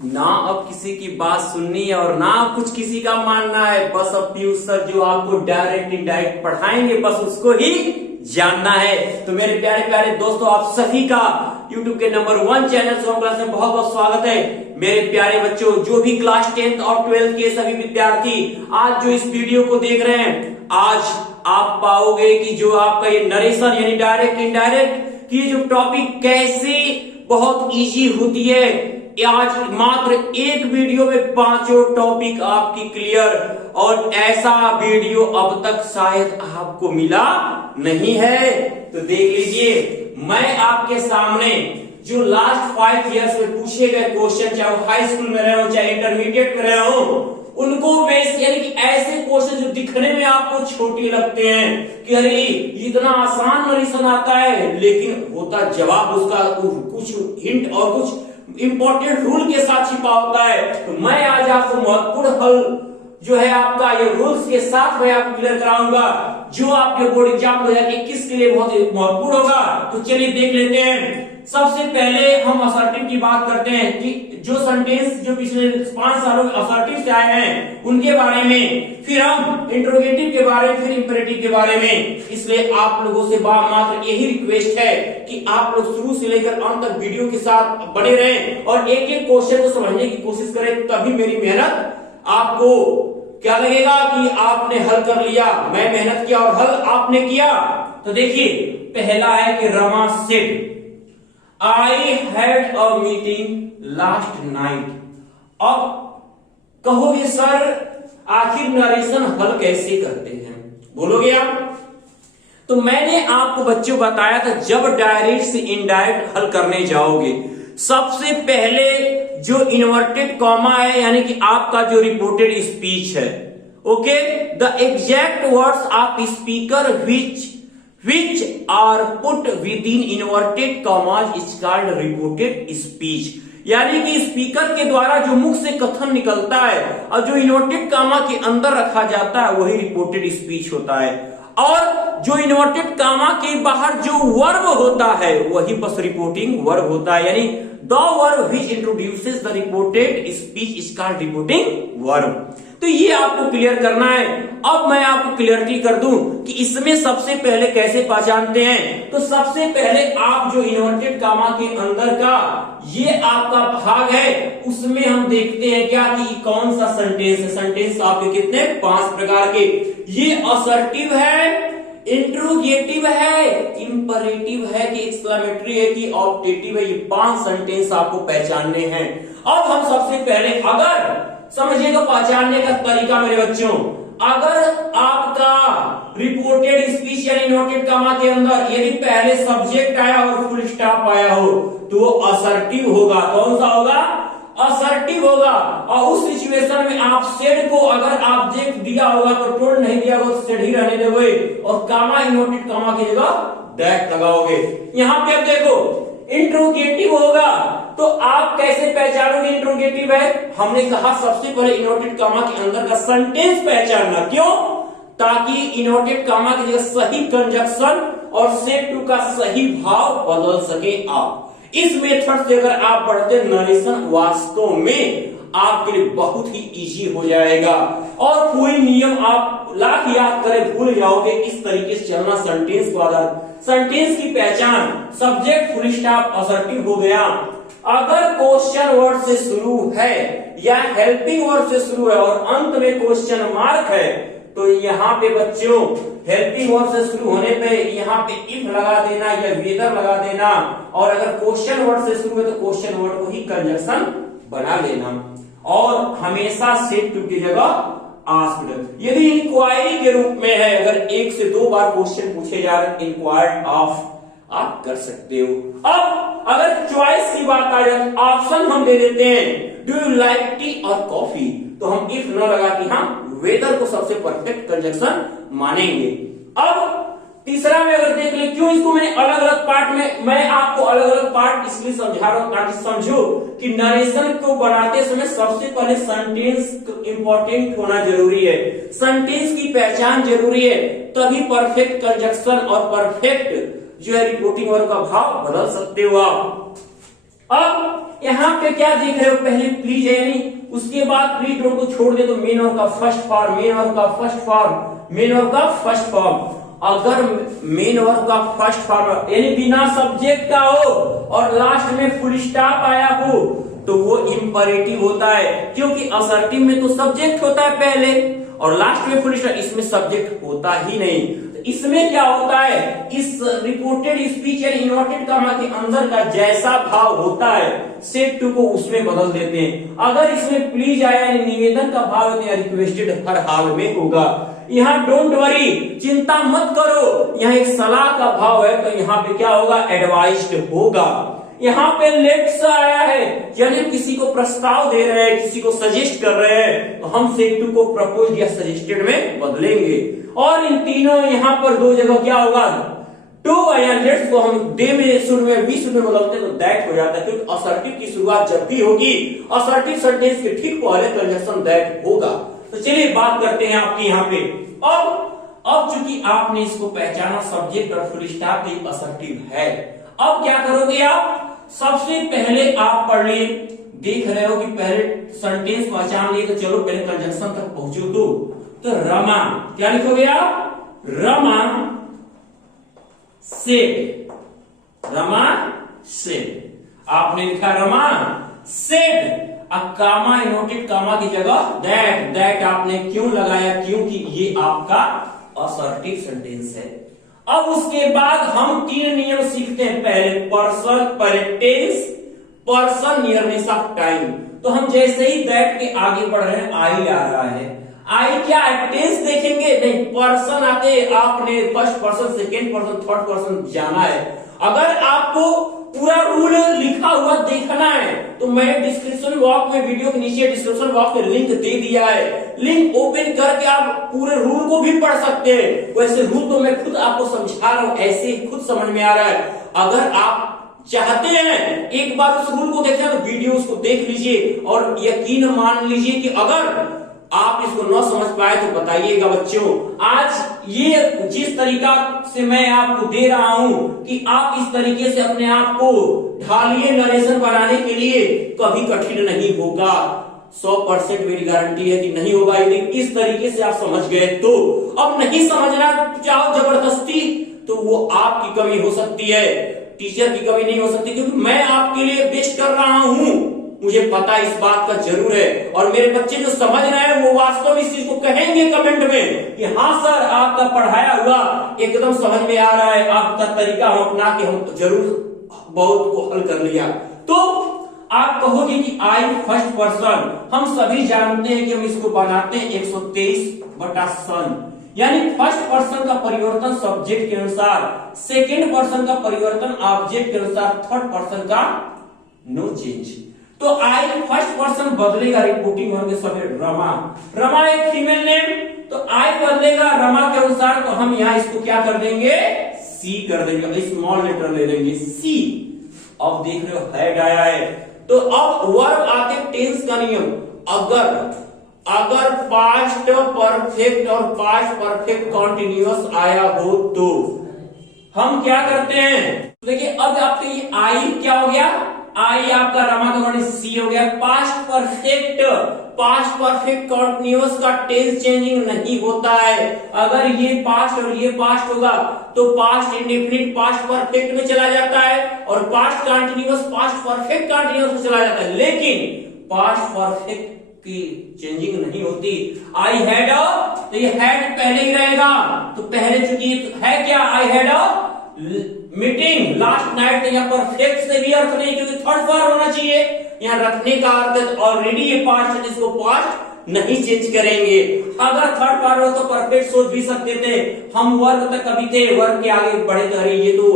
ना अब किसी की बात सुननी है और ना अब कुछ किसी का मानना है। बस अब पीयूष सर जो आपको डायरेक्ट इनडायरेक्ट पढ़ाएंगे बस उसको ही जानना है। तो मेरे प्यारे प्यारे दोस्तों, आप सभी का YouTube के नंबर 1 चैनल सोम क्लास में बहुत बहुत स्वागत है। मेरे प्यारे बच्चों, जो भी क्लास 10th और 12th के सभी विद्यार्थी आज जो इस वीडियो को देख रहे हैं, आज आप पाओगे कि जो आपका ये नरेशन यानी डायरेक्ट इनडायरेक्ट की जो टॉपिक कैसे बहुत इजी होती है। आज मात्र एक वीडियो में पांचों टॉपिक आपकी क्लियर, और ऐसा वीडियो अब तक शायद आपको मिला नहीं है। तो देख लीजिए, मैं आपके सामने जो लास्ट 5 इयर्स में पूछे गए क्वेश्चन, चाहे वो हाई स्कूल में रहे हो चाहे इंटरमीडिएट में रहे हो, उनको बेस यानी कि ऐसे क्वेश्चन जो दिखने में आपको छोटे लगते हैं कि अरे इतना आसान नरेशन आता है, लेकिन होता जवाब उसका कुछ हिंट और कुछ इंपॉर्टेंट रूल के साथ छिपा होता है। तो मैं आज आपको महत्वपूर्ण हल जो है आपका ये रूल्स के साथ मैं आपको क्लियर कराऊंगा, जो आपके बोर्ड एग्जाम 2021 के लिए बहुत महत्वपूर्ण होगा। तो चलिए देख लेते हैं। सबसे पहले हम असर्टिव की बात करते हैं कि जो सेंटेंस जो पिछले 5 सालों में असर्टिव से आए हैं उनके बारे में, फिर हम इंट्रोगेटिव के बारे में, फिर इंपेरेटिव के बारे में। इसलिए आप लोगों से मात्र यही रिक्वेस्ट है कि आप लोग शुरू से लेकर अंत तक वीडियो के साथ बने रहें और एक एक क्वेश्चन को समझने की कोशिश करें, तभी मेरी मेहनत आपको क्या लगेगा कि आपने हल कर लिया। मैं मेहनत किया और हल आपने किया। तो देखिए, पहला है कि Rama said I had a meeting last night. अब कहोगे सर आखिर नरेशन हल कैसे करते हैं, बोलोगे आप। तो मैंने आपको बच्चों बताया था, जब डायरेक्ट से इनडायरेक्ट हल करने जाओगे, सबसे पहले जो इन्वर्टेड कॉमा है यानी कि आपका जो रिपोर्टेड स्पीच है, okay, the exact words of speaker which are put within inverted commas is called reported speech। यानी कि स्पीकर के द्वारा जो मुख से कथन निकलता है और जो इन्वर्टेड कामा के अंदर रखा जाता है वही रिपोर्टेड स्पीच होता है, और जो इन्वर्टेड कामा के बाहर जो वर्ब होता है वही बस रिपोर्टिंग वर्ब होता है। यानी the verb which introduces the reported speech is called reporting verb। तो ये आपको क्लियर करना है। अब मैं आपको क्लियरिटी कर दूं कि इसमें सबसे पहले कैसे पहचानते हैं। तो सबसे पहले आप जो इन्वर्टेड कामा के अंदर का ये आपका भाग है, उसमें हम देखते हैं क्या कि कौन सा सेंटेंस है। सेंटेंस आपके कितने 5 प्रकार के। ये असर्टिव है, इंट्रोगेटिव है, इंपरेटिव है कि एक्सक्लेमेटरी है कि ऑप्टेटिव है। ये 5 सेंटेंस आपको पहचानने हैं। अब हम सबसे पहले अगर समझिएगा पहचानने का तरीका मेरे बच्चों, अगर आपका रिपोर्टेड स्पीच यानी इन्वर्टेड कामा के अंदर यदि पहले सब्जेक्ट आया और फुल स्टॉप आया हो तो वो असर्टिव होगा। कौन सा होगा? असर्टिव होगा। और उस सिचुएशन में आप सेड को अगर ऑब्जेक्ट दिया होगा तो टोन नहीं दिया होगा तो सेड ही रहने दोगे और कामा इन्वर्टेड कामा की जगह दैट लगाओगे। यहां पे अब देखो इंट्रोगेटिव होगा तो आप कैसे पहचानोगे इंट्रोगेटिव है। हमने कहा सबसे पहले इन्वर्टेड कामा के अंदर का सेंटेंस पहचानना। क्यों? ताकि इन्वर्टेड कामा की जगह सही कंजक्शन और सेड टू का सही भाव बदल सके आप। इस मेथड से अगर आप पढ़ते नरेशन वास्तव में आपके लिए बहुत ही इजी हो जाएगा और कोई नियम आप लाख याद करें भूल जाओगे। इस तरीके से चलना सेंटेंस को आधार। सेंटेंस की पहचान, सब्जेक्ट फुल स्टॉप असर्टिव हो गया। अगर क्वेश्चन वर्ड से शुरू है या हेल्पिंग वर्ड से शुरू है और अंत में क्वेश्चन मार्क है तो यहाँ पे बच्चों हेल्पिंग वर्ड से शुरू होने पे यहाँ पे इफ लगा देना या वेदर लगा देना, और अगर क्वेश्चन वर्ड से शुरू है तो क्वेश्चन वर्ड को ही कंजक्शन बना लेना, और हमेशा सेड टू की जगह आस्क्ड। यदि इंक्वायरी के रूप में है, अगर 1 से 2 बार क्वेश्चन पूछे जा रहे हैं, इंक्वायर्ड ऑफ आप कर सकते हो। अब अगर चॉइस की बात आ जाए तो ऑप्शन हम दे देते हैं, डू यू लाइक टी और कॉफी, तो हम इफ न लगा कि हम वेदर को सबसे परफेक्ट कंजक्शन मानेंगे। अब तीसरा में अगर देख ले, क्यों इसको मैंने अलग अलग पार्ट में, मैं आपको अलग अलग पार्ट इसलिए समझा रहा हूं ताकि समझो कि नरेशन को बनाते समय सबसे पहले सेंटेंस इंपॉर्टेंट होना जरूरी है, सेंटेंस की पहचान जरूरी है, तभी परफेक्ट कंजक्शन और परफेक्ट जो है रिपोर्टिंग वर्ब का भाव बदल सकते हो आप। अब यहाँ पे क्या देख रहे हो, पहले प्लीज है यानी उसके बाद प्लीज डोंट को छोड़ दे तो मेन और का फर्स्ट फॉर्म, मेन और का फर्स्ट फॉर्म, मेन और का फर्स्ट फॉर्म। अगर मेन और का फर्स्ट फॉर्म यानी बिना सब्जेक्ट का हो और लास्ट में फुल स्टॉप आया हो तो वो इंपरेटिव होता है, क्योंकि असर्टिव में तो सब्जेक्ट होता है पहले और लास्ट में फुल स्टॉप, इसमें सब्जेक्ट होता ही नहीं। तो इसमें क्या होता है, इस रिपोर्टेड स्पीच या इन्वर्टेड कॉमा के अंदर का जैसा भाव होता है सेट टू को उसमें बदल देते हैं। अगर इसमें प्लीज आया यानी निवेदन का भाव या रिक्वेस्टेड हर हाल में होगा। यहाँ डोंट वरी, चिंता मत करो, यहाँ एक सलाह का भाव है तो यहाँ पे क्या होगा, एडवाइज्ड होगा। यहाँ पे लेट्स आया है यानी किसी को प्रस्ताव दे रहे हैं, किसी को सजेस्ट कर रहे हैं, तो हम सेट टू को प्रपोज या सजेस्टेड में बदलेंगे। और इन तीनों यहाँ पर दो जगह क्या होगा, टू या लेट्स को हम दे में शुरू में बी शुरू में बदलते तो दैट हो जाता है, क्योंकि असर्टिव की शुरुआत जब भी होगी असर्टिव सेंटेंस के ठीक पहले कंजक्शन दैट होगा। तो चलिए बात करते हैं आपके यहाँ पे। अब चूंकि आपने इसको पहचाना सब्जेक्ट और फुल स्टॉप भी असर्टिव है, अब क्या करोगे आप, सबसे पहले आप पढ़ लिए, देख रहे हो कि पहले सेंटेंस पहचान लिए तो चलो पहले कंजंक्शन तक पहुंचो। तो रमा क्या लिखोगे आप, रमा सेड, रमा सेड आपने लिखा रमा सेड। अब कामा इनोटेड कामा की जगह दैट, दैट आपने क्यों लगाया, क्योंकि ये आपका असर्टिव सेंटेंस है। अब उसके बाद हम तीन नियम सीखते हैं, पहले पर्सन, परेटेंस, पर्सन नियरनेस ऑफ टाइम। तो हम जैसे ही दैट के आगे बढ़ रहे हैं आई आ रहा है, आई क्या है, टेंस देखेंगे नहीं, पर्सन आते आपने first person, second person, third person जाना है। अगर आपको पूरा रूल लिखा हुआ देखना है तो मैं डिस्क्रिप्शन बॉक्स में, वीडियो के नीचे डिस्क्रिप्शन बॉक्स में लिंक दे दिया है, लिंक ओपन करके आप पूरे रूल को भी पढ़ सकते हैं। वैसे रूल तो मैं खुद आपको समझा रहा हूं, ऐसे ही खुद समझ में आ रहा है। अगर आप चाहते हैं एक बार उस रूल को देखना तो वीडियो उसको देख लीजिए और यकीन मान लीजिए कि अगर आप इसको न समझ पाए तो बताइएगा बच्चों। आज ये जिस तरीका से मैं आपको दे रहा हूं कि आप इस तरीके से अपने आप को ढालिए नरेशन बनाने के लिए, कभी कठिन नहीं होगा, 100% मेरी गारंटी है कि नहीं होगा। यदि इस तरीके से आप समझ गए तो, अब नहीं समझना चाहो जबरदस्ती तो वो आपकी कमी हो सकती है, टीचर की कमी नहीं हो सकती, क्योंकि मैं आपके लिए बेस्ट कर रहा हूं, मुझे पता इस बात का जरूर है। और मेरे बच्चे जो समझ रहे हैं वो वास्तव में इस चीज को कहेंगे कमेंट में कि हाँ सर आपका पढ़ाया हुआ एकदम समझ में आ रहा है, आपका तरीका हम अपना के हम जरूर बहुत को हल कर लिया। तो आप कहोगे कि आई फर्स्ट पर्सन, हम सभी जानते हैं कि हम इसको बनाते हैं 123/सन, यानी फर्स्ट पर्सन का परिवर्तन सब्जेक्ट के अनुसार, सेकेंड पर्सन का परिवर्तन ऑब्जेक्ट के अनुसार, थर्ड पर्सन का नो चेंज। तो आई फर्स्ट पर्सन बदलेगा, रिपोर्टिंग होंगे सभी रमा, रमा एक फीमेल नेम, तो आई बदलेगा रमा के अनुसार, तो हम यहाँ इसको क्या कर देंगे, सी कर देंगे, स्मॉल लेटर ले लेंगे सी। अब देख रहे हो हेड आया है, तो अब वर्ब आते टेंस का नियम, अगर पास्ट परफेक्ट और पास्ट परफेक्ट कॉन्टिन्यूअस आया हो तो हम क्या करते हैं, देखिए अब आपके ये आई क्या हो गया, आई आपका रमा का वर्ड सी हो गया। पास्ट परफेक्ट कंटिन्यूअस का टेंस चेंजिंग नहीं होता है। अगर ये पास्ट और ये पास्ट होगा तो पास्ट इंडेफिनिट पास्ट परफेक्ट में चला जाता है और past continuous past perfect continuous में चला जाता है, लेकिन पास्ट परफेक्ट की चेंजिंग नहीं होती। आई हैड तो ये हैड पहले ही रहेगा, तो पहले चूंकि है क्या, I had meeting last night, यहाँ परफेक्ट से भी अर्थ नहीं, क्योंकि थर्ड फॉर्म होना चाहिए, यहाँ रखने का अर्थ ऑलरेडी ये पास्ट है, इसको पास्ट नहीं चेंज करेंगे। अगर थर्ड फॉर्म हो तो परफेक्ट सोच भी सकते थे, हम वर्ग तक कभी थे, वर्ग के आगे बढ़े तो ये तो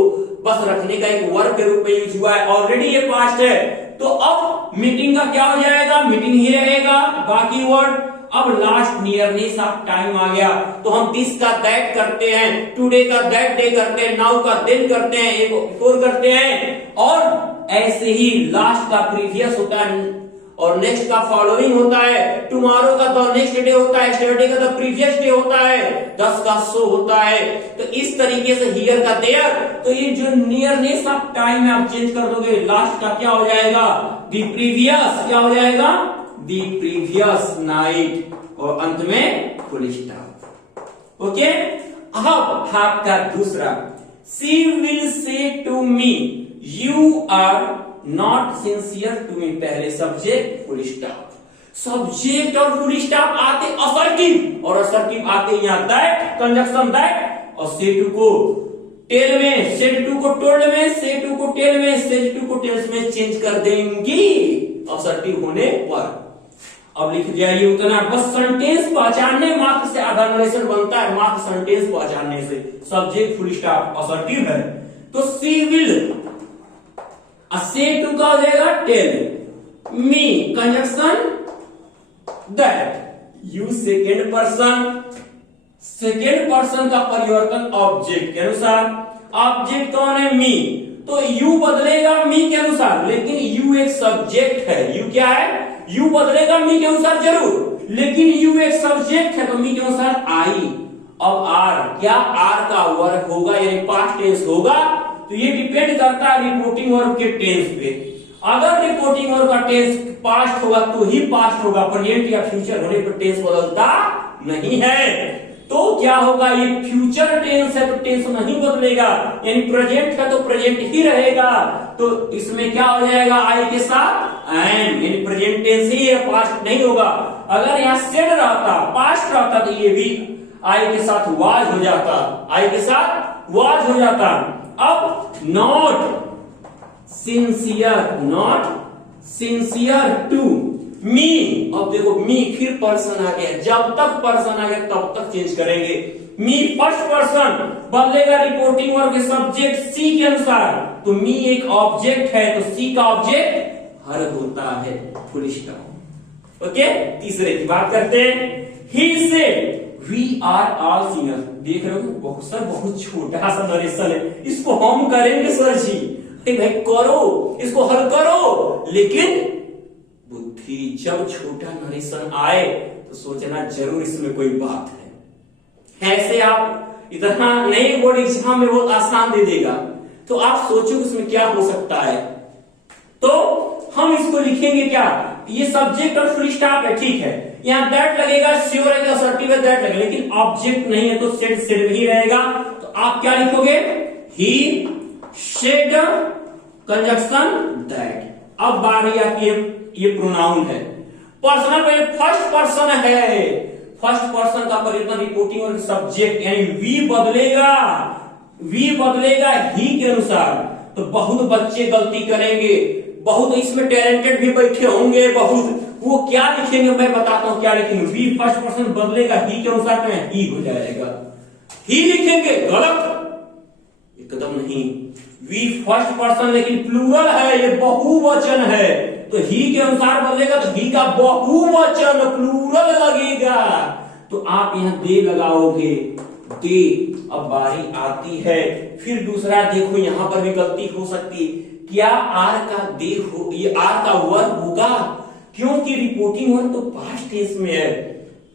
बस रखने का एक वर्ग के रूप में यूज हुआ है, ऑलरेडी ये पास्ट है। तो अब मीटिंग का क्या हो जाएगा, मीटिंग ही रहेगा, बाकी वर्ड। अब लास्ट नियरनेस ऑफ टाइम आ गया, तो हम दिस का दैट करते हैं, टुडे का दैट डे करते हैं, नाउ का देन करते हैं, एक फोर करते हैं, और ऐसे ही लास्ट का प्रीवियस होता है और नेक्स्ट का फॉलोइंग होता है, टुमारो का द नेक्स्ट डे होता है, यस्टरडे का द प्रीवियस डे होता है, 10 का सो होता है। तो इस तरीके से हियर का देयर, तो ये जो नियरनेस ऑफ टाइम है आप चेंज कर दोगे, लास्ट का क्या हो जाएगा, द प्रीवियस, क्या हो जाएगा, द प्रीवियस नाइट, और अंत में फुल स्टॉप। ओके, अब आपका दूसरा, she will say to me you are not sincere to me, पहले सब्जेक्ट फुल स्टॉप, सब्जेक्ट और फुल स्टॉप आते असर्टिव, और असर्टिव आते यहाँ दैट, कंजक्शन दैट, और से टू को टेल में, से टू को टोल्ड में, से टू को टेल में, से टू को टेल्स में चेंज कर देंगी असर्टिव होने पर। अब लिख जाइए उतना, बस सेंटेंस पहचानने मात्र से आधा नरेशन बनता है, मात्र सेंटेंस पहचानने से। सब्जेक्ट फुल स्टॉप असर्टिव है, तो सी विल, से टू का हो जाएगा tell, me conjunction that, you second person, second person का परिवर्तन ऑब्जेक्ट के अनुसार, ऑब्जेक्ट कौन है, मी, तो यू बदलेगा मी के अनुसार, लेकिन यू एक सब्जेक्ट है, यू क्या है, यू बदलेगा मी के अनुसार जरूर, लेकिन यू एक सब्जेक्ट है, तो मी के अनुसार आई। अब आर, क्या आर का वर्क होगा यानी पास्ट टेंस होगा, तो ये डिपेंड करता है रिपोर्टिंग वर्ब के टेंस पे। अगर रिपोर्टिंग वर्ब का टेंस पास्ट होगा तो ही पास्ट होगा, प्रेजेंट या फ्यूचर होने पर टेंस बदलता नहीं है। तो क्या होगा, ये फ्यूचर टेंस है तो टेंस नहीं बदलेगा, यानी प्रेजेंट है तो प्रेजेंट ही रहेगा, तो इसमें क्या हो जाएगा, आई के साथ एम, यानी प्रेजेंट टेंस ही है, पास्ट नहीं होगा। अगर यहाँ सेड रहता, पास्ट रहता, तो ये भी आई के साथ वाज हो जाता, आई के साथ वाज हो जाता। अब नॉट सिंसियर टू मी, अब देखो मी फिर पर्सन आ गया, जब तक पर्सन आ गया तब तक चेंज करेंगे। मी फर्स्ट पर्सन बदलेगा रिपोर्टिंग वर्ब के सब्जेक्ट सी के अनुसार, तो मी एक ऑब्जेक्ट है तो सी का ऑब्जेक्ट हर होता है, फुल स्टॉप। ओके, तीसरे की बात करते हैं। He said we are all sinner, देख रहे हो बहुत सर, बहुत छोटा सा नरेशन है, इसको हम करेंगे सर जी, भाई करो, इसको हल करो, लेकिन बुद्धि जब छोटा नरेशन आए तो सोचना जरूर इसमें कोई बात है। ऐसे आप इतना नए बोर्ड एग्जाम में बहुत आसान दे देगा, तो आप सोचो इसमें क्या हो सकता है। तो हम इसको लिखेंगे क्या, ये सब्जेक्ट और फुल स्टॉप है, ठीक है, यहाँ दैट लगेगा, श्योर है, असर्टिव है, दैट लगेगा, लेकिन ऑब्जेक्ट नहीं है तो सेड सेड ही रहेगा। तो आप क्या लिखोगे, ही सेड कंजक्शन दैट। अब बारी आती है, ये प्रोनाउन है, पर्सनल पहले फर्स्ट पर्सन है, फर्स्ट पर्सन का परिवर्तन रिपोर्टिंग और सब्जेक्ट यानी वी बदलेगा ही के अनुसार। तो बहुत बच्चे गलती करेंगे, बहुत इसमें टैलेंटेड भी बैठे होंगे, बहुत, वो क्या लिखेंगे मैं बताता हूं क्या लिखेंगे, वी फर्स्ट पर्सन बदलेगा ही के अनुसार, तो ही हो जाएगा, ही लिखेंगे, गलत, एकदम नहीं, वी फर्स्ट पर्सन लेकिन प्लूरल है, ये बहुवचन है, तो ही के अनुसार बदलेगा तो ही का बहुवचन प्लूरल लगेगा, तो आप यहाँ दे लगाओगे, दे। अब बारी आती है फिर दूसरा, देखो यहां पर भी गलती हो सकती, क्या आर का दे हो, ये आर का वर्ब होगा, क्योंकि रिपोर्टिंग वर्ब तो पास्ट टेंस में है।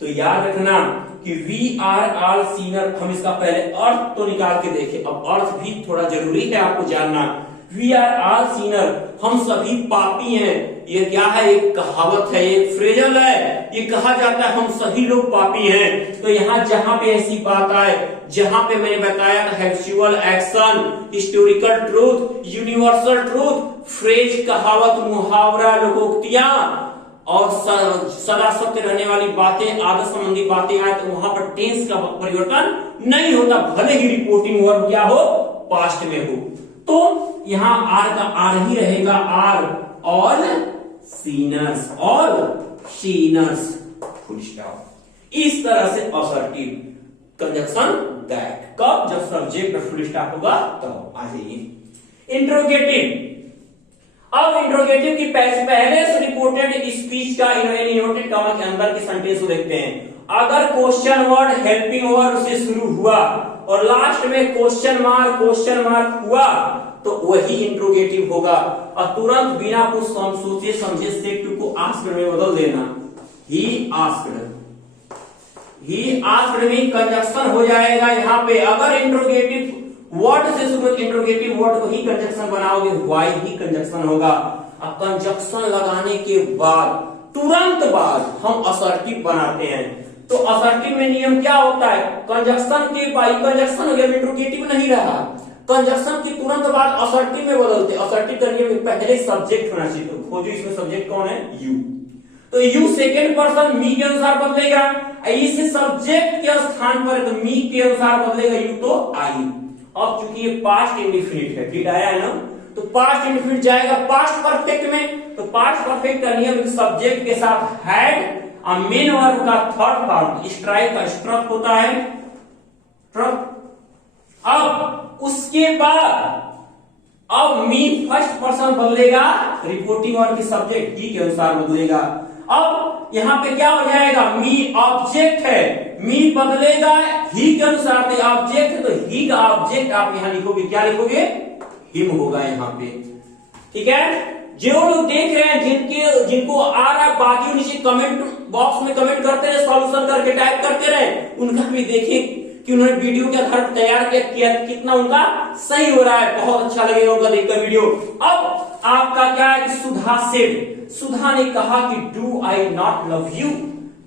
तो याद रखना कि वी आर ऑल सिनर, हम इसका पहले अर्थ तो निकाल के देखें, अब अर्थ भी थोड़ा जरूरी है आपको जानना। वी आर ऑल सिनर, हम सभी पापी हैं, ये क्या है, एक कहावत है, एक फ्रेजल है, ये कहा जाता है हम सभी लोग पापी हैं। तो यहाँ जहां पे ऐसी बात आए, जहां पे मैंने बताया था habitual action, historical truth, universal truth, phrase, कहावत, मुहावरा, लोकोक्तियां और सदा सत्य रहने वाली बातें, आदत संबंधी बातें आए, तो वहां पर टेंस का परिवर्तन नहीं होता, भले ही रिपोर्टिंग वर्ब क्या हो, पास्ट में हो। तो यहां आर का आर ही रहेगा, are all sinners, all sinners, full stop. इस तरह से असर्टिव कंजक्शन दैट, कब, जब सब्जेक्ट और फुल स्टॉप होगा तब। आ जाइए इंट्रोगेटिव। अब इंट्रोगेटिव की पहले से रिपोर्टेड स्पीच का इन्वर्टेड कॉमा के अंदर के सेंटेंस को देखते हैं। अगर क्वेश्चन वर्ड हेल्पिंग वर्ब से शुरू हुआ और लास्ट में क्वेश्चन मार्क हुआ, तो वही इंट्रोगेटिव होगा। और तुरंत बिना कुछ सोचे समझे सेड टू को आस्क्ड में बदल देना। ही आस्क्ड में कंजक्शन हो जाएगा यहाँ पे। अगर इंट्रोगेटिव वर्ड से शुरू इंट्रोगेटिव वर्ड को ही कंजक्शन बनाओगे, वाई ही कंजक्शन होगा। अब कंजक्शन लगाने के बाद तुरंत बाद हम असर्टिव बनाते हैं। तो असर्टिव में नियम क्या होता है, कंजक्शन के बाद कंजक्शन हो गया, इंट्रोगेटिव नहीं रहा, कंजक्शन के तुरंत बाद असर्टिव में बदलते। असर्टिव का नियम पहले सब्जेक्ट होना चाहिए। तो खोजो इसमें सब्जेक्ट कौन है, यू। तो यू सेकेंड पर्सन मी के अनुसार बदलेगा, इस सब्जेक्ट के स्थान पर तो मी के अनुसार बदलेगा यू, तो आई। अब चूंकि ये पास्ट इंडिफिनिट है, फिर आया है ना, तो पास्ट इंडिफिनिट जाएगा पास्ट परफेक्ट में। तो पास्ट परफेक्ट का नियम सब्जेक्ट के साथ हैड, मेन वर्ब का थर्ड फॉर्म स्ट्राइक का स्ट्रक होता है, स्ट्रक। अब उसके बाद अब मी फर्स्ट पर्सन बदलेगा, रिपोर्टिंग वर्ब की सब्जेक्ट ही के अनुसार बदलेगा। अब यहां पे क्या हो जाएगा, मी ऑब्जेक्ट है, मी बदलेगा ही के अनुसार। तो ऑब्जेक्ट है तो ही का ऑब्जेक्ट आप यहां लिखोगे, क्या लिखोगे, हिम होगा यहाँ पे। ठीक है, जो लोग देख रहे हैं जिनको आ रहा है, बाकी नीचे कमेंट बॉक्स में कमेंट करते रहे, सॉल्यूशन करके टाइप करते रहे, उनका भी देखें कि उन्होंने वीडियो के आधार तैयार किया कितना उनका सही हो रहा है। बहुत अच्छा लगेगा उनका देखकर वीडियो। अब आपका क्या है कि सुधा सेड, सुधा ने कहा कि do I not love you,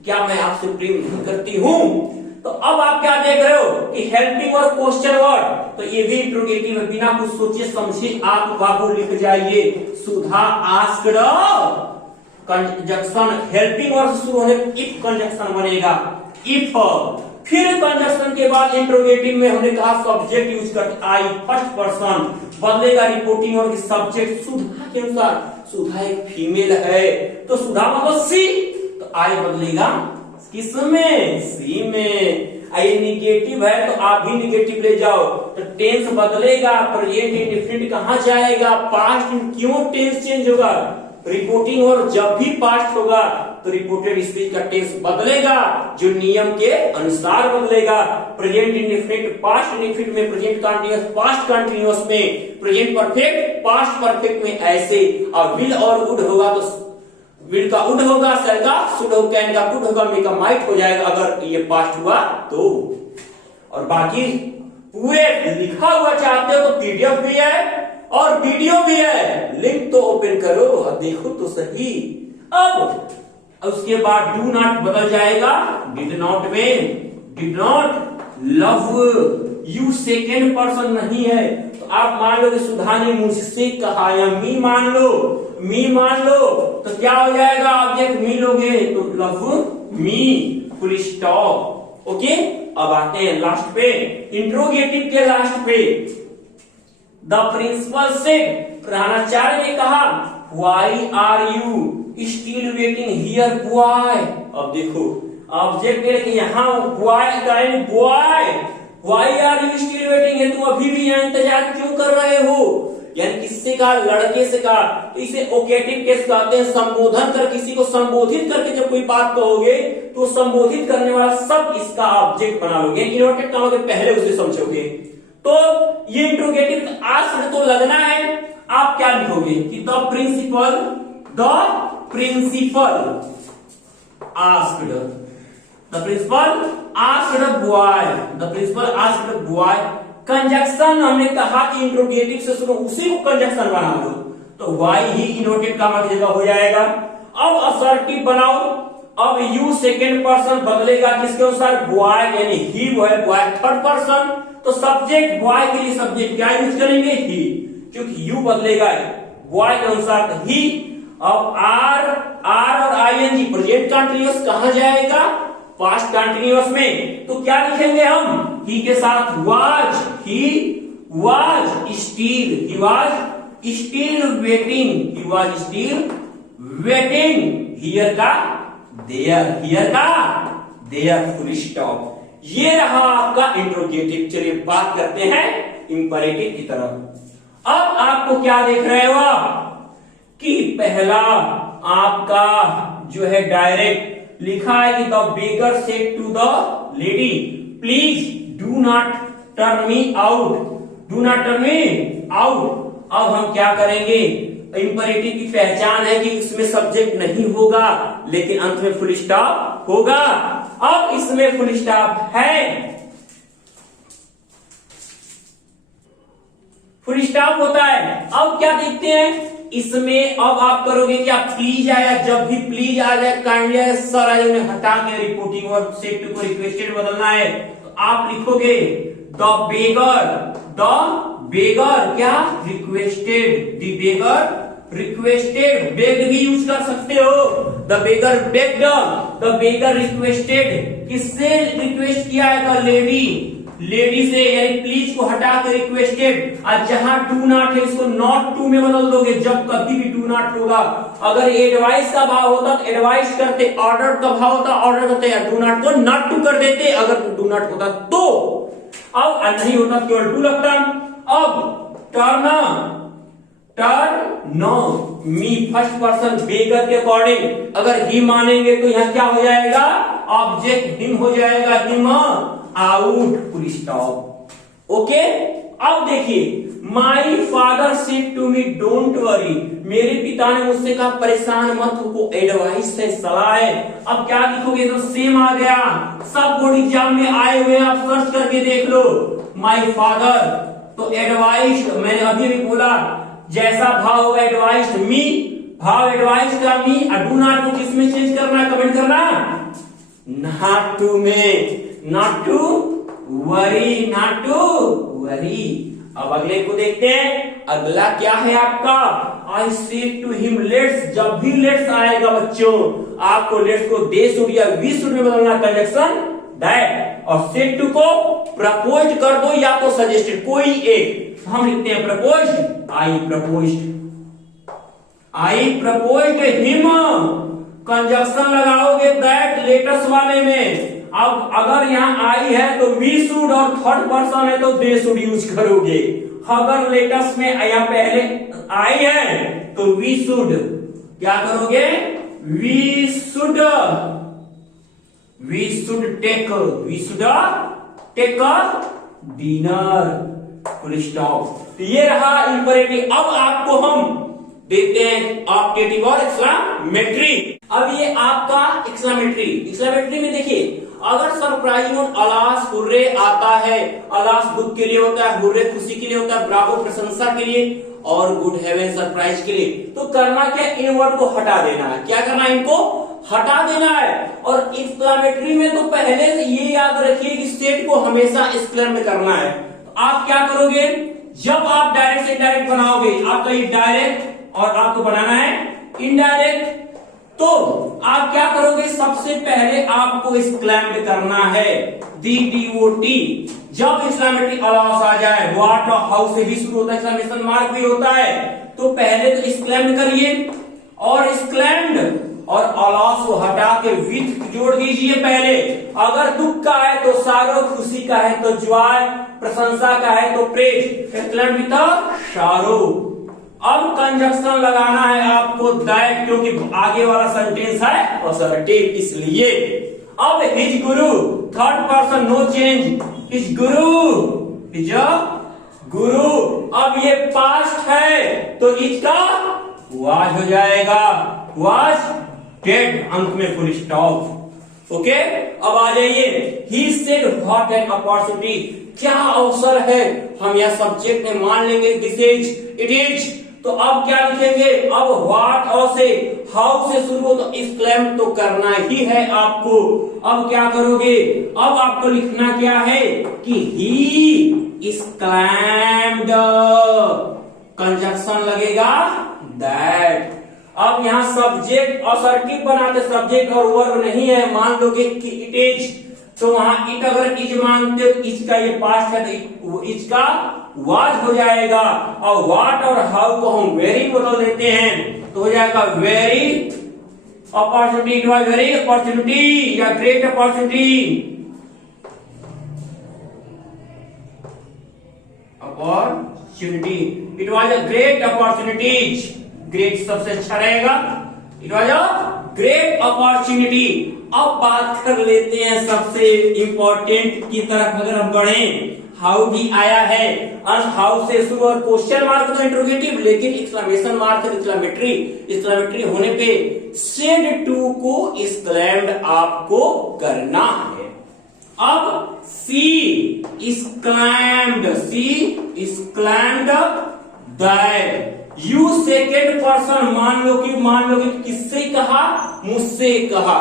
क्या मैं आपसे प्रेम नहीं करती हूं। तो अब आप क्या देख रहे हो कि हेल्पिंग और क्वेश्चन वर्ड, तो ये भी इंट्रोगेटिव है। बिना कुछ सोचे समझे आप बाबू लिख जाइए, सुधा आस्क्ड, कंजक्शन हेल्पिंग वर्ड से शुरू होने इफ कंजक्शन बनेगा, इफ। फिर कंजक्शन के बाद इंट्रोगेटिव में हमने कहा सब्जेक्ट यूज करते, आई फर्स्ट पर्सन बदलेगा रिपोर्टिंग वर्ड की सब्जेक्ट सुधा के अनुसार। सुधा एक फीमेल है तो सुधा मतलब सी, तो आई बदलेगा किसमें, सी में। आई निगेटिव है तो आप भी निगेटिव ले जाओ, तो टेंस बदलेगा, प्रेजेंट इंडेफिनिट कहां जाएगा, पास्ट। क्यों टेंस चेंज होगा, रिपोर्टिंग और जब भी पास्ट होगा तो रिपोर्टेड स्पीच का टेंस बदलेगा, जो नियम के अनुसार बदलेगा। प्रेजेंट इंडेफिनिट पास्ट इंडेफिनिट में, प्रेजेंट कंटीन्यूअस पास्ट कंटीन्यूअस में, प्रेजेंट परफेक्ट पास्ट परफेक्ट में ऐसे। और विल और वुड होगा तो विल का वुड होगा, सेल का शुड होगा, कैन का कुड होगा, मे का माइट हो जाएगा अगर ये पास्ट हुआ तो। और बाकी पूरे लिखा हुआ चाहते हो तो पीडीएफ भी है और वीडियो भी है, लिंक तो ओपन करो और देखो तो सही। अब उसके बाद डू नॉट बदल जाएगा डिड नॉट में, did not love you second person नहीं है, तो आप मान लो कि सुधा ने मुझसे कहा, या मी मान लो, मी मान लो, तो क्या हो जाएगा, ऑब्जेक्ट मी लोगे तो love me, full stop. Okay, अब आते हैं लास्ट पे, इंट्रोगेटिव के लास्ट पे। द प्रिंसिपल सेड, प्रधानाचार्य ने कहा, why are you still waiting here boy. अब देखो ऑब्जेक्ट के यहाँ बॉय करें, boy why are you still waiting है, तुम अभी भी यहाँ इंतजार क्यों कर रहे हो। यानी किससे कहा, लड़के से कहा। इसे ओकेटिव केस कहते हैं, संबोधन कर, किसी को संबोधित करके जब कोई बात कहोगे तो संबोधित करने वाला सब इसका ऑब्जेक्ट बना लोगे, इनोटेट कहोगे पहले उसे समझोगे। तो ये इंट्रोगेटिव आस्क्ड तो लगना है, आप क्या लिखोगे कि the principal asked, the principal asked boy, the principal asked boy. Conjunction हमने कहा कि इंट्रोगेटिव से शुरू, उसी को कंजक्शन बना दो, तो वाई ही इनोटेड काम की जगह हो जाएगा। अब असर्टिव बनाओ, अब यू सेकेंड पर्सन बदलेगा किसके अनुसार, बॉय, यानी ही वो है, बॉय थर्ड पर्सन, तो सब्जेक्ट बॉय के लिए सब्जेक्ट क्या यूज करेंगे, ही, क्योंकि यू बदलेगा बॉय के अनुसार ही। अब आर और आईएनजी प्रेजेंट कंटीन्यूअस कहां जाएगा, पास्ट कंटीन्यूअस में, तो क्या लिखेंगे हम, ही के साथ was, he was still, he was still waiting, he was still waiting, here का देयर, हियर का देयर, फुल स्टॉप। ये रहा आपका इंट्रोगेटिव। चलिए बात करते हैं इंपरेटिव की तरफ। अब आपको क्या देख रहे हो आप कि पहला आपका जो है डायरेक्ट लिखा है कि the baker said to the lady, please do not turn me out, do not turn me out. अब हम क्या करेंगे, इंपरेटिव की पहचान है कि इसमें सब्जेक्ट नहीं होगा लेकिन अंत में फुल स्टॉप होगा। अब इसमें फुल स्टॉप है, फुल स्टॉप होता है। अब क्या देखते हैं इसमें, अब आप करोगे क्या, प्लीज आया, जब भी प्लीज आ जाए, काइंडली आया, सर आया, उन्हें हटा के रिपोर्टिंग और सेट टू को रिक्वेस्टेड बदलना है, तो आप लिखोगे द बेगर क्या requested, the beggar requested, beg भी यूज कर सकते हो, the beggar begged, the beggar requested, किससे रिक्वेस्ट किया है, द लेडी से, यानी प्लीज को हटा के रिक्वेस्टेड। आज जहां डू नॉट है इसको नॉट टू में बदल दोगे, जब कभी भी डू नॉट होगा। अगर एडवाइस का भाव होता तो एडवाइस करते, ऑर्डर का भाव होता ऑर्डर करते, डू नॉट को नॉट टू कर देते अगर डू नॉट होता तो। अब नहीं होता केवल टू लगता। अब टर्न मी फर्स्ट पर्सन बेगर के अकॉर्डिंग, अगर ही मानेंगे तो यहां क्या हो जाएगा, ऑब्जेक्ट हिम हो जाएगा, him out, full stop. Okay, अब देखिए my father said to me don't worry, मेरे पिता ने मुझसे कहा परेशान मत हो, एडवाइस है, सलाह है। अब क्या लिखोगे, तो सेम आ गया, सब बोर्ड एग्जाम में आए हुए, आप सर्च करके देख लो माई फादर, तो एडवाइस मैंने अभी भी बोला, जैसा भाव होगा एडवाइस मी, भाव एडवाइस का मी, डू नॉट को किसमें चेंज करना है, कमेंट करना, नॉट टू में, not to worry, not to worry. अब अगले को देखते हैं, अगला क्या है आपका, I said to him let's, जब भी लेट्स आएगा बच्चों आपको लेट्स को दे शुड या वी शुड में बदलना, कंजक्शन दैट, और सेड टू को प्रपोज कर दो या तो सजेस्टेड, कोई एक, हम लिखते हैं प्रपोज, आई प्रपोज्ड हिम, कंजक्शन लगाओगे दैट लेटेस्ट वाले में। अब अगर यहाँ आई है तो वी शुड, और थर्ड पर्सन है तो दे शुड यूज करोगे। अगर लेटेस्ट में या पहले आई है तो वी शुड क्या करोगे, we should take a dinner, full stop. ये रहा इंपरेटिव। अब आपको हम देखते हैं ऑप्टेटिव और एक्सक्लामेटरी। अब ये आपका एक्सक्लामेटरी में देखिए, अगर सरप्राइजिंग और अलास हुर्रे आता है, अलास दुख के लिए होता है, हुर्रे खुशी के लिए होता है, ब्रावो प्रशंसा के लिए, और गुड हेवन सरप्राइज के लिए, तो करना क्या, इन वर्ड को हटा देना है। क्या करना है, इनको हटा देना है। और एक्सक्लामेटरी में तो पहले से ये याद रखिए कि स्टेट को हमेशा एक्सक्लेम में करना है। तो आप क्या करोगे, जब आप डायरेक्ट से इनडायरेक्ट बनाओगे, आपका ये डायरेक्ट और आपको बनाना है इनडायरेक्ट, तो आप क्या करोगे, सबसे पहले आपको एक्सक्लेम करना है, DOT। जब एक्सक्लेमेटरी अलाउस आ जाए, व्हाट और हाउ से भी शुरू होता है, एक्सक्लेमेशन मार्क भी होता है, तो पहले तो एक्सक्लेम करिए, और एक्सक्लेम्ड और अलाउस को हटा के विथ जोड़ दीजिए पहले। अगर दुख का है तो सारो, खुशी का है तो जॉय, प्रशंसा का है तो प्रेज, एक्सक्लेम्ड विथ सारो। अब कंजक्शन लगाना है आपको दैट, क्योंकि आगे वाला सेंटेंस है असर्टिव, इसलिए। अब his guru, third person no change, his guru. अब ये पास्ट है तो इसका वाज हो जाएगा, वाज डेड, अंत में फुल स्टॉप। ओके, अब आ जाइए, he said what an opportunity, क्या अवसर है, हम यह सब्जेक्ट में मान लेंगे दिस इज, इट इज, तो अब क्या लिखेंगे, अब व्हाट और से हाउ से शुरू हो तो एक्सक्लेम तो करना ही है आपको। अब क्या करोगे, अब आपको लिखना क्या है कि ही एक्सक्लेम्ड, कंजक्शन लगेगा दैट। अब यहाँ सब्जेक्ट असर्टिव बनाते, सब्जेक्ट और वर्ब नहीं है, मान लोगे कि इट इज, तो वहां इट अगर इज मानते हो तो इज का ये पास्ट है तो इज का वाज हो जाएगा, और व्हाट और हाउ को हम वेरी बदल देते हैं तो हो जाएगा very opportunity, it was very opportunity या great opportunity, it was a great opportunities, great सबसे अच्छा रहेगा, it was a great opportunity. अब बात कर लेते हैं सबसे इंपॉर्टेंट की तरफ अगर हम बढ़े, हाउ भी आया है और हाउ से शुरू, और क्वेश्चन मार्क तो इंट्रोगेटिव, लेकिन एक्सक्लेमेशन मार्क एक्सक्लेमेटरी होने पे सेड टू को एक्सक्लेम्ड आपको करना है। अब सी exclaimed that you second person, मान लो कि किससे कहा, मुझसे कहा,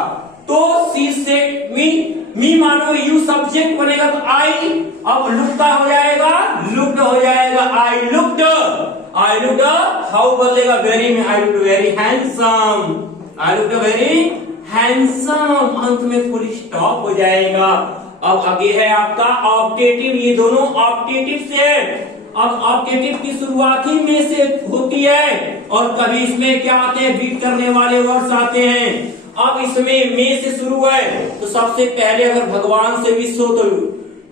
तो सी से मी मानो यू सब्जेक्ट बनेगा तो आई, अब लुक का हो जाएगा, लुक्ड हो जाएगा, आई लुक्ड हाउ बदलेगा वेरी में, आई लुक्ड वेरी हैंडसम, अंत में फुल स्टॉप हो जाएगा। अब आगे है आपका ऑब्जेक्टिव, ये दोनों ऑब्जेक्टिव से, अब ऑब्जेक्टिव की शुरुआत ही में से होती है और कभी इसमें क्या आते हैं, बीट करने वाले वर्ड्स आते हैं। अब इसमें में से शुरू है तो सबसे पहले अगर भगवान से विश हो तो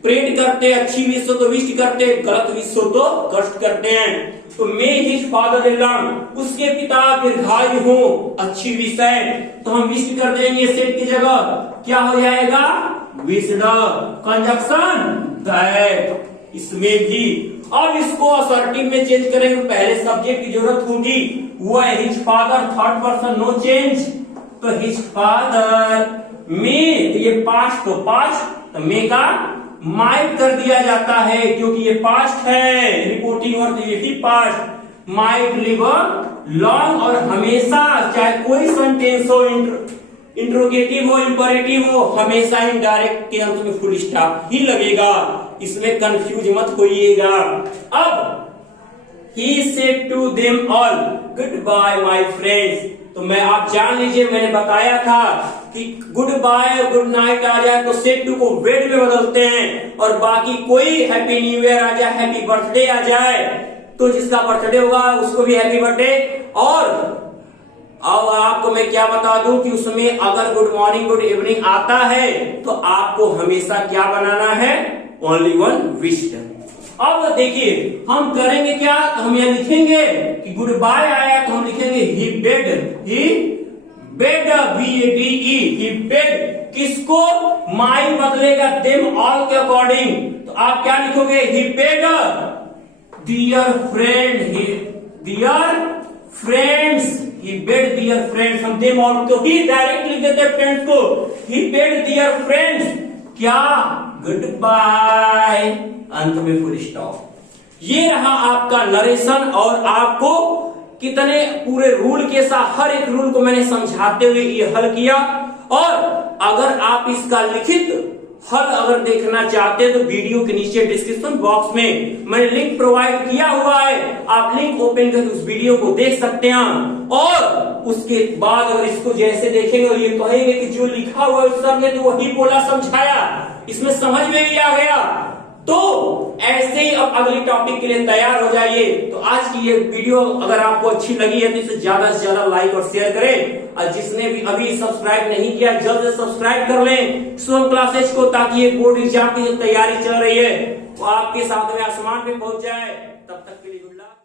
प्रेड करते हैं, अच्छी विश हो तो विश करते हैं, गलत विश हो तो कष्ट करते हैं। तो मे हिज फादर लॉन्ग, उसके पिता दीर्घायु हो, अच्छी विश है तो हम विश कर देंगे, सेट की जगह क्या हो जाएगा, विश्ड, कंजक्शन दैट, इसमें भी। अब इसको असर्टिव में चेंज करेंगे, पहले सब्जेक्ट की जरूरत होगी, वो है his father, third person no change, तो हिज फादर में, तो ये पास्ट, तो मे का माइट कर दिया जाता है क्योंकि ये पास्ट है, रिपोर्टिंग और ये भी पास्ट, माइट लिव लॉन्ग, और हमेशा चाहे कोई सेंटेंस हो, इंट्रोगेटिव हो, इंपरेटिव हो, हमेशा इनडायरेक्ट के अंत में फुल स्टॉप ही लगेगा, इसमें कंफ्यूज मत होइएगा। अब he said to them all goodbye my friends, तो मैं आप जान लीजिए मैंने बताया था कि गुड बाय और गुड नाइट आ जाए तो सेड टू को वेड में बदलते हैं, और बाकी कोई हैप्पी न्यू ईयर आ जाए, हैप्पी बर्थडे आ जाए तो जिसका बर्थडे होगा उसको भी हैप्पी बर्थडे। और अब आपको मैं क्या बता दूं कि उसमें अगर गुड मॉर्निंग गुड इवनिंग आता है तो आपको हमेशा क्या बनाना है, ओनली वन विश्ड। अब देखिए हम करेंगे क्या, तो हम यहां लिखेंगे कि गुड बाय आया तो हम लिखेंगे ही बेड BADE, ही बेड, किसको, माई बदलेगा देम ऑल के अकॉर्डिंग, तो आप क्या लिखोगे, ही बेड डियर फ्रेंड्स, हम देम ऑल, तो ही डायरेक्ट लिख देते हैं फ्रेंड्स को, ही बेड डियर फ्रेंड्स क्या, गुड बाय, अंत में फुल स्टॉप। ये रहा आपका नरेशन, और आपको कितने पूरे रूल के साथ हर एक रूल को मैंने समझाते हुए ये हल किया। और अगर आप इसका लिखित हल अगर देखना चाहते हैं तो वीडियो के नीचे डिस्क्रिप्शन बॉक्स में मैंने लिंक प्रोवाइड किया हुआ है, आप लिंक ओपन करके उस वीडियो को देख सकते हैं। और उसके बाद अगर इसको जैसे देखेंगे और ये कहेंगे कि जो लिखा हुआ है सर ने तो वही बोला समझाया, इसमें समझ में भी आ गया, तो ऐसे ही अब अगली टॉपिक के लिए तैयार हो जाइए। तो आज की ये वीडियो अगर आपको अच्छी लगी है तो इसे ज्यादा से ज्यादा लाइक और शेयर करें, और जिसने भी अभी सब्सक्राइब नहीं किया जल्द से सब्सक्राइब कर लें शुभम क्लासेज को, ताकि ये बोर्ड एग्जाम की जो तैयारी चल रही है वो आपके साथ में आसमान पे पहुंच जाए। तब तक के लिए गुड लक।